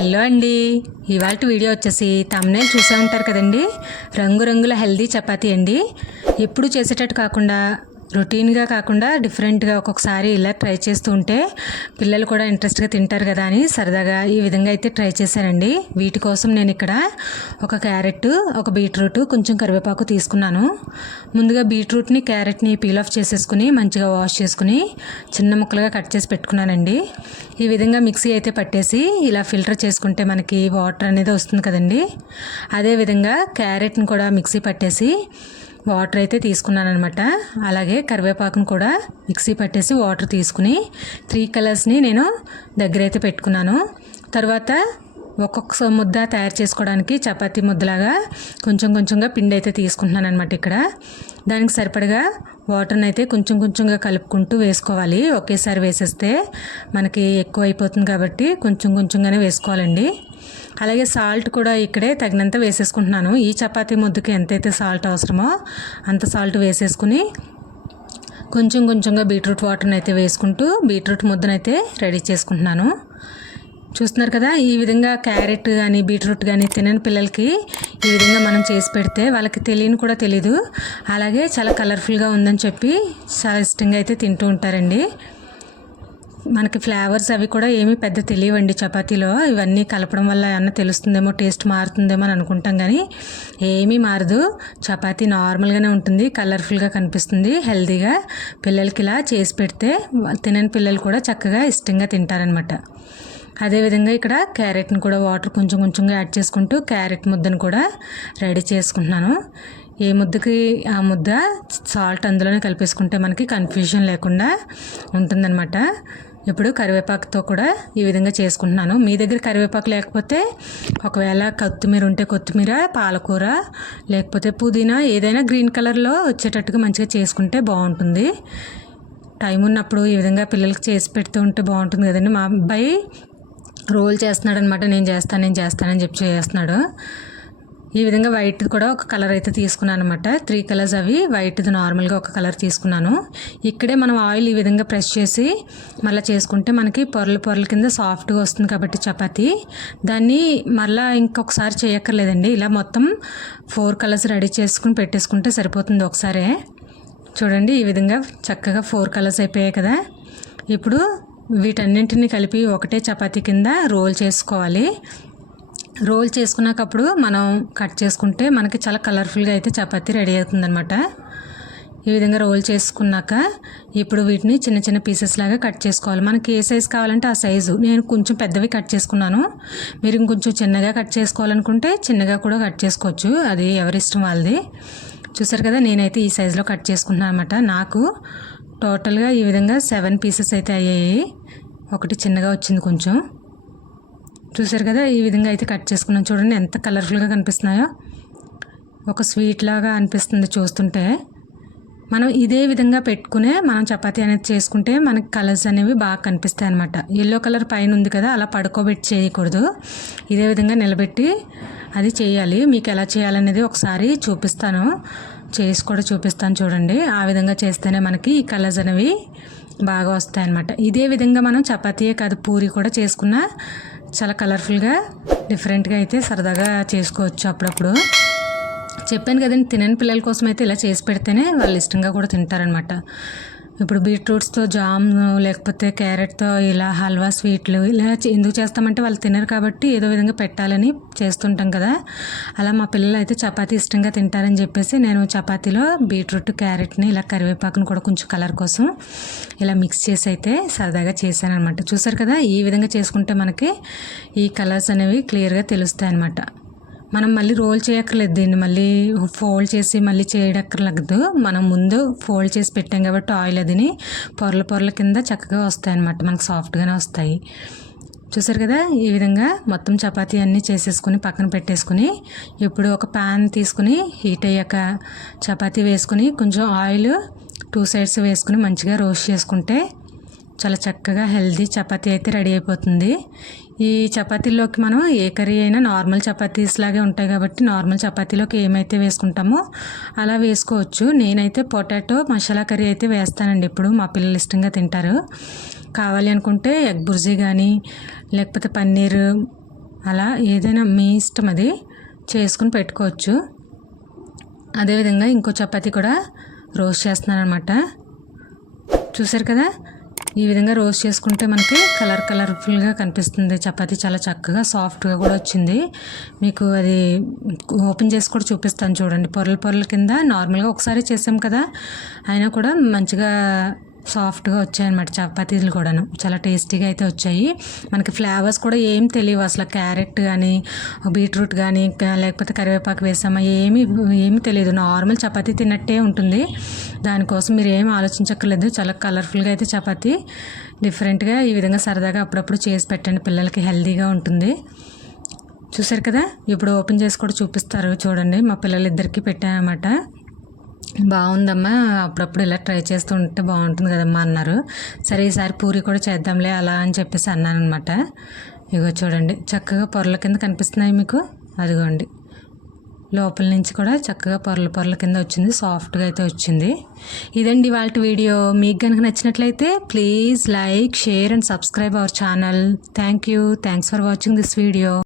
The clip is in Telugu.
హలో అండి. ఇవాళ వీడియో వచ్చేసి తమ్నేల్ చూసే ఉంటారు కదండి. రంగురంగుల హెల్దీ చపాతీ అండి. ఎప్పుడు చేసేటట్టు కాకుండా రొటీన్గా కాకుండా డిఫరెంట్గా ఒక్కొక్కసారి ఇలా ట్రై చేస్తూ ఉంటే పిల్లలు కూడా ఇంట్రెస్ట్గా తింటారు కదా అని సరదాగా ఈ విధంగా అయితే ట్రై చేశానండి. వీటి కోసం నేను ఇక్కడ ఒక క్యారెట్ ఒక బీట్రూట్ కొంచెం కరివేపాకు తీసుకున్నాను. ముందుగా బీట్రూట్ని క్యారెట్ని పీల్ ఆఫ్ చేసేసుకుని మంచిగా వాష్ చేసుకుని చిన్న ముక్కలుగా కట్ చేసి పెట్టుకున్నానండి. ఈ విధంగా మిక్సీ అయితే పట్టేసి ఇలా ఫిల్టర్ చేసుకుంటే మనకి వాటర్ అనేది వస్తుంది కదండి. అదేవిధంగా క్యారెట్ని కూడా మిక్సీ పట్టేసి వాటర్ అయితే తీసుకున్నాను అనమాట అలాగే కరివేపాకును కూడా మిక్సీ పట్టేసి వాటర్ తీసుకుని త్రీ కలర్స్ని నేను దగ్గర అయితే పెట్టుకున్నాను. తర్వాత ఒక్కొక్క ముద్ద తయారు చేసుకోవడానికి చపాతీ ముద్దలాగా కొంచెం కొంచెంగా పిండి అయితే తీసుకుంటున్నాను అనమాట ఇక్కడ. దానికి సరిపడగా వాటర్ని అయితే కొంచెం కొంచెంగా కలుపుకుంటూ వేసుకోవాలి. ఒకేసారి వేసేస్తే మనకి ఎక్కువ అయిపోతుంది కాబట్టి కొంచెం కొంచెంగానే వేసుకోవాలండి. అలాగే సాల్ట్ కూడా ఇక్కడే తగినంత వేసేసుకుంటున్నాను. ఈ చపాతీ ముద్దకి ఎంతైతే సాల్ట్ అవసరమో అంత సాల్ట్ వేసేసుకుని కొంచెం కొంచెంగా బీట్రూట్ వాటర్ని అయితే వేసుకుంటూ బీట్రూట్ ముద్దనైతే రెడీ చేసుకుంటున్నాను. చూస్తున్నారు కదా ఈ విధంగా క్యారెట్ కానీ బీట్రూట్ కానీ తినని పిల్లలకి ఈ విధంగా మనం చేసి పెడితే వాళ్ళకి తెలియని కూడా తెలీదు. అలాగే చాలా కలర్ఫుల్గా ఉందని చెప్పి చాలా ఇష్టంగా అయితే తింటూ ఉంటారండి. మనకి ఫ్లేవర్స్ అవి కూడా ఏమీ పెద్ద తెలియవండి చపాతీలో. ఇవన్నీ కలపడం వల్ల ఏమన్నా తెలుస్తుందేమో టేస్ట్ మారుతుందేమో అని అనుకుంటాం కానీ ఏమీ మారదు. చపాతీ నార్మల్గానే ఉంటుంది కలర్ఫుల్గా కనిపిస్తుంది హెల్తీగా పిల్లలకి ఇలా చేసి పెడితే తినని పిల్లలు కూడా చక్కగా ఇష్టంగా తింటారనమాట అదేవిధంగా ఇక్కడ క్యారెట్ని కూడా వాటర్ కొంచెం కొంచెంగా యాడ్ చేసుకుంటూ క్యారెట్ ముద్దను కూడా రెడీ చేసుకుంటున్నాను. ఏ ముద్దకి ఆ ముద్ద సాల్ట్ అందులోనే కలిపేసుకుంటే మనకి కన్ఫ్యూజన్ లేకుండా ఉంటుందన్నమాట. ఇప్పుడు కరివేపాకుతో కూడా ఈ విధంగా చేసుకుంటున్నాను. మీ దగ్గర కరివేపాకు లేకపోతే ఒకవేళ కొత్తిమీర ఉంటే కొత్తిమీర పాలకూర లేకపోతే పుదీనా ఏదైనా గ్రీన్ కలర్లో వచ్చేటట్టుగా మంచిగా చేసుకుంటే బాగుంటుంది. టైం ఉన్నప్పుడు ఈ విధంగా పిల్లలకి చేసి పెడుతూ ఉంటే బాగుంటుంది కదండి. మా అబ్బాయి రోల్ చేస్తున్నాడు అనమాట నేను చేస్తాను నేను చేస్తానని చెప్పి చేస్తున్నాడు. ఈ విధంగా వైట్ కూడా ఒక కలర్ అయితే తీసుకున్నాను అనమాట త్రీ కలర్స్ అవి వైట్ది నార్మల్గా ఒక కలర్ తీసుకున్నాను. ఇక్కడే మనం ఆయిల్ ఈ విధంగా ప్రెస్ చేసి మళ్ళీ చేసుకుంటే మనకి పొరలు పొరల కింద సాఫ్ట్గా వస్తుంది కాబట్టి చపాతి. దాన్ని మళ్ళీ ఇంకొకసారి చేయక్కర్లేదండి. ఇలా మొత్తం ఫోర్ కలర్స్ రెడీ చేసుకుని పెట్టేసుకుంటే సరిపోతుంది ఒకసారే. చూడండి ఈ విధంగా చక్కగా ఫోర్ కలర్స్ అయిపోయాయి కదా. ఇప్పుడు వీటన్నింటిని కలిపి ఒకటే చపాతీ కింద రోల్ చేసుకోవాలి. రోల్ చేసుకున్నప్పుడు మనం కట్ చేసుకుంటే మనకి చాలా కలర్ఫుల్గా అయితే చపాతీ రెడీ అవుతుందన్నమాట. ఈ విధంగా రోల్ చేసుకున్నాక ఇప్పుడు వీటిని చిన్న చిన్న పీసెస్ లాగా కట్ చేసుకోవాలి. మనకి ఏ సైజు కావాలంటే ఆ సైజు. నేను కొంచెం పెద్దవి కట్ చేసుకున్నాను. మీరు ఇంకొంచెం చిన్నగా కట్ చేసుకోవాలనుకుంటే చిన్నగా కూడా కట్ చేసుకోవచ్చు. అది ఎవరిష్టం వాళ్ళది. చూసారు కదా నేనైతే ఈ సైజులో కట్ చేసుకుంటున్నాను అనమాట నాకు టోటల్గా ఈ విధంగా సెవెన్ పీసెస్ అయితే అయ్యాయి. ఒకటి చిన్నగా వచ్చింది కొంచెం. చూసారు కదా ఈ విధంగా అయితే కట్ చేసుకున్నాం. చూడండి ఎంత కలర్ఫుల్గా కనిపిస్తున్నాయో. ఒక స్వీట్ లాగా అనిపిస్తుంది చూస్తుంటే. మనం ఇదే విధంగా పెట్టుకునే మనం చపాతీ అనేది చేసుకుంటే మనకి కలర్స్ అనేవి బాగా కనిపిస్తాయి అనమాట ఎల్లో కలర్ పైన ఉంది కదా అలా పడుకోబెట్టి చేయకూడదు. ఇదే విధంగా నిలబెట్టి అది చేయాలి. మీకు ఎలా చేయాలనేది ఒకసారి చూపిస్తాను. చేసి కూడా చూపిస్తాను చూడండి. ఆ విధంగా చేస్తేనే మనకి ఈ కలర్స్ అనేవి బాగా వస్తాయి ఇదే విధంగా మనం చపాతీయే కాదు పూరి కూడా చేసుకున్న చాలా కలర్ఫుల్గా డిఫరెంట్గా అయితే సరదాగా చేసుకోవచ్చు అప్పుడప్పుడు. చెప్పాను కదండి తినని పిల్లల కోసం అయితే ఇలా చేసి పెడితేనే వాళ్ళు ఇష్టంగా కూడా తింటారనమాట ఇప్పుడు బీట్రూట్స్తో జామ్ లేకపోతే క్యారెట్తో ఇలా హల్వా స్వీట్లు ఇలా చే- ఎందుకు చేస్తామంటే వాళ్ళు తినరు కాబట్టి ఏదో విధంగా పెట్టాలని చేస్తుంటాం కదా. అలా మా పిల్లలు అయితే చపాతీ ఇష్టంగా తింటారని చెప్పేసి నేను చపాతీలో బీట్రూట్ క్యారెట్ని ఇలా కరివేపాకుని కూడా కొంచెం కలర్ కోసం ఇలా మిక్స్ చేసి అయితే సరదాగా చేశాను అనమాట చూసారు కదా ఈ విధంగా చేసుకుంటే మనకి ఈ కలర్స్ అనేవి క్లియర్గా తెలుస్తాయి అనమాట మనం మళ్ళీ రోల్ చేయక్కర్లేదు దీన్ని. మళ్ళీ ఫోల్డ్ చేసి మళ్ళీ చేయడక్కర్లేదు. మనం ముందు ఫోల్డ్ చేసి పెట్టాం కాబట్టి ఆయిల్ అదిని పొరల పొరల కింద చక్కగా వస్తాయి అన్నమాట మనకు సాఫ్ట్గానే వస్తాయి. చూసారు కదా? ఈ విధంగా మొత్తం చపాతీ అన్నీ చేసేసుకుని పక్కన పెట్టేసుకుని ఇప్పుడు ఒక ప్యాన్ తీసుకుని హీట్ అయ్యాక చపాతీ వేసుకుని కొంచెం ఆయిల్ టూ సైడ్స్ వేసుకుని మంచిగా రోస్ట్ చేసుకుంటే చాలా చక్కగా హెల్దీ చపాతీ అయితే రెడీ అయిపోతుంది. ఈ చపాతీలోకి మనం ఏ కర్రీ అయినా నార్మల్ చపాతీస్ లాగే ఉంటాయి కాబట్టి నార్మల్ చపాతీలోకి ఏమైతే వేసుకుంటామో అలా వేసుకోవచ్చు. నేనైతే పొటాటో మసాలా కర్రీ అయితే వేస్తానండి. ఇప్పుడు మా పిల్లలు ఇష్టంగా తింటారు. కావాలి అనుకుంటే ఎగ్ బుర్జీ కానీ లేకపోతే పన్నీర్ అలా ఏదైనా మీ ఇష్టం అది చేసుకుని పెట్టుకోవచ్చు. అదేవిధంగా ఇంకో చపాతీ కూడా రోస్ట్ చేస్తున్నాను అనమాట చూసారు కదా? ఈ విధంగా రోస్ట్ చేసుకుంటే మనకి కలర్ కలర్ఫుల్గా కనిపిస్తుంది. చపాతీ చాలా చక్కగా సాఫ్ట్గా కూడా వచ్చింది. మీకు అది ఓపెన్ చేసి కూడా చూపిస్తాను చూడండి. పొరల పొరల కింద నార్మల్గా ఒకసారి చేసాం కదా అయినా కూడా మంచిగా సాఫ్ట్గా వచ్చాయన్నమాట చపాతీలు కూడాను. చాలా టేస్టీగా అయితే వచ్చాయి. మనకి ఫ్లేవర్స్ కూడా ఏం తెలియవు అసలు. క్యారెట్ కానీ బీట్రూట్ కానీ లేకపోతే కరివేపాకు వేసామా ఏమి ఏమి తెలియదు. నార్మల్ చపాతీ తిన్నట్టే ఉంటుంది. దానికోసం మీరు ఏమి ఆలోచించక్కర్లేదు. చాలా కలర్ఫుల్గా అయితే చపాతీ డిఫరెంట్గా ఈ విధంగా సరదాగా అప్పుడప్పుడు చేసి పెట్టండి. పిల్లలకి హెల్తీగా ఉంటుంది. చూసారు కదా? ఇప్పుడు ఓపెన్ చేసి కూడా చూపిస్తారు. చూడండి. మా పిల్లలిద్దరికీ పెట్టానమాట బాగుందమ్మా. అప్పుడప్పుడు ఇలా ట్రై చేస్తూ ఉంటే బాగుంటుంది కదమ్మా అన్నారు. సరే ఈసారి పూరి కూడా చేద్దాంలే అలా అని చెప్పేసి అన్నాను అనమాట ఇగో చూడండి చక్కగా పొరల కింద కనిపిస్తున్నాయి మీకు? అదిగోండి. లోపల నుంచి కూడా చక్కగా పొరల పొరల కింద వచ్చింది సాఫ్ట్గా అయితే వచ్చింది. ఇదండి ఇవాళ వీడియో. మీకు కనుక నచ్చినట్లయితే please like share and subscribe our channel. Thank you. Thanks for watching this video.